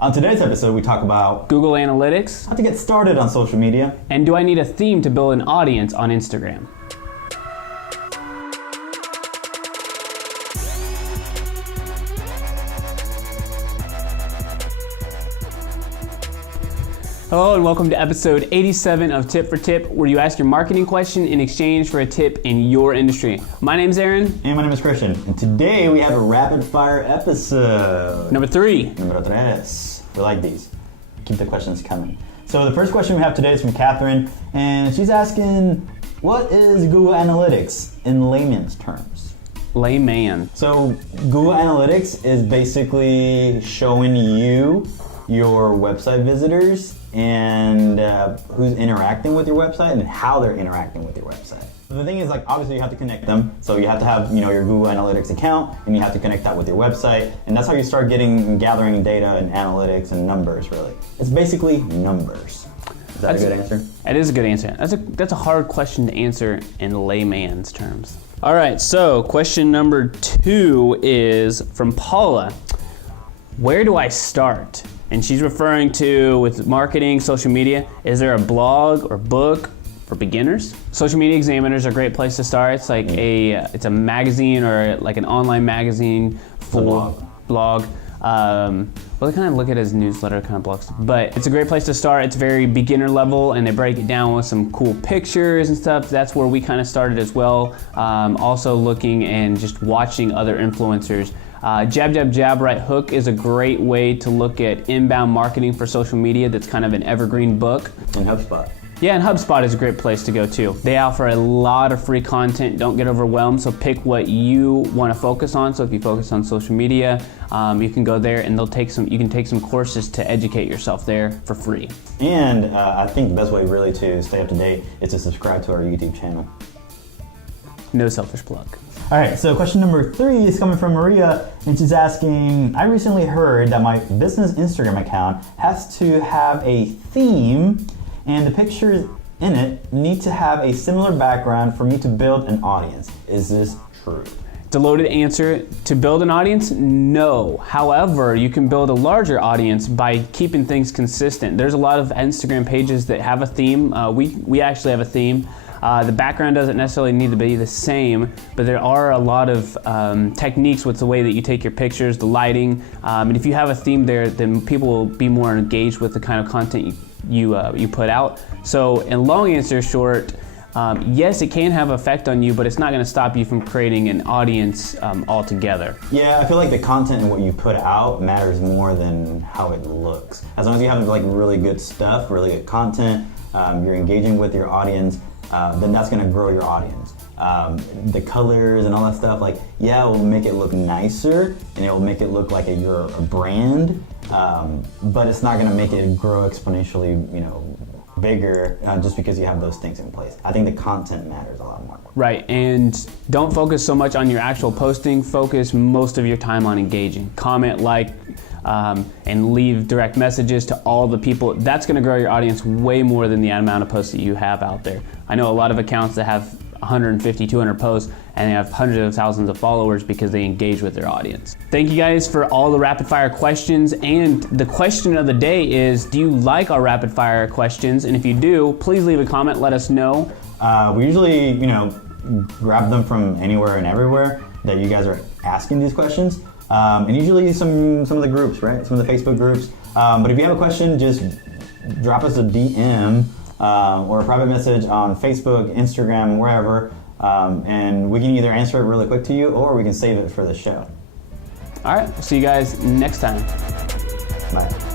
On today's episode, we talk about Google Analytics, how to get started on social media, and do I need a theme to build an audience on Instagram? Hello and welcome to episode 87 of Tip for Tip, where you ask your marketing question in exchange for a tip in your industry. My name's Aaron. And my name is Christian. And today we have a rapid fire episode. Number 3. Número 3. We like these. Keep the questions coming. So the first question we have today is from Catherine, and she's asking, what is Google Analytics in layman's terms? Layman. So Google Analytics is basically showing you your website visitors and who's interacting with your website and how they're interacting with your website. The thing is, obviously you have to connect them. So you have to have, your Google Analytics account, and you have to connect that with your website. And that's how you start gathering data and analytics and numbers, really. It's basically numbers. Is that a good answer? It is a good answer. That's a hard question to answer in layman's terms. All right, so question number 2 is from Paula. Where do I start? And she's referring to, with marketing, social media, is there a blog or book for beginners? Social Media Examiner is a great place to start. It's like it's a magazine or like an online magazine for blog. Well, they kind of look at it as newsletter kind of blogs, but it's a great place to start. It's very beginner level, and they break it down with some cool pictures and stuff. That's where we kind of started as well. Also looking and just watching other influencers. Jab, Jab, Jab, Right Hook is a great way to look at inbound marketing for social media. That's kind of an evergreen book. And HubSpot. Yeah, and HubSpot is a great place to go too. They offer a lot of free content. Don't get overwhelmed, so pick what you want to focus on. So if you focus on social media, you can go there and you can take some courses to educate yourself there for free. And I think the best way really to stay up to date is to subscribe to our YouTube channel. No selfish plug. All right, so question number 3 is coming from Maria, and she's asking, I recently heard that my business Instagram account has to have a theme, and the pictures in it need to have a similar background for me to build an audience. Is this true? It's a loaded answer. To build an audience, no. However, you can build a larger audience by keeping things consistent. There's a lot of Instagram pages that have a theme. We actually have a theme. The background doesn't necessarily need to be the same, but there are a lot of techniques with the way that you take your pictures, the lighting, and if you have a theme there, then people will be more engaged with the kind of content you put out. So in long answer short, yes, it can have effect on you, but it's not going to stop you from creating an audience altogether. Yeah, I feel like the content and what you put out matters more than how it looks. As long as you have really good stuff, really good content, you're engaging with your audience, then that's going to grow your audience. The colors and all that stuff, it will make it look nicer, and it will make it look like you're a brand, but it's not going to make it grow exponentially, bigger just because you have those things in place. I think the content matters a lot more. Right, and don't focus so much on your actual posting. Focus most of your time on engaging. Comment, and leave direct messages to all the people. That's going to grow your audience way more than the amount of posts that you have out there. I know a lot of accounts that have 150, 200 posts, and they have hundreds of thousands of followers because they engage with their audience. Thank you guys for all the rapid fire questions, and the question of the day is, do you like our rapid fire questions? And if you do, please leave a comment, let us know. We usually, grab them from anywhere and everywhere that you guys are asking these questions. And usually some of the groups, right? Some of the Facebook groups. But if you have a question, just drop us a DM or a private message on Facebook, Instagram, wherever, and we can either answer it really quick to you or we can save it for the show. All right, see you guys next time. Bye.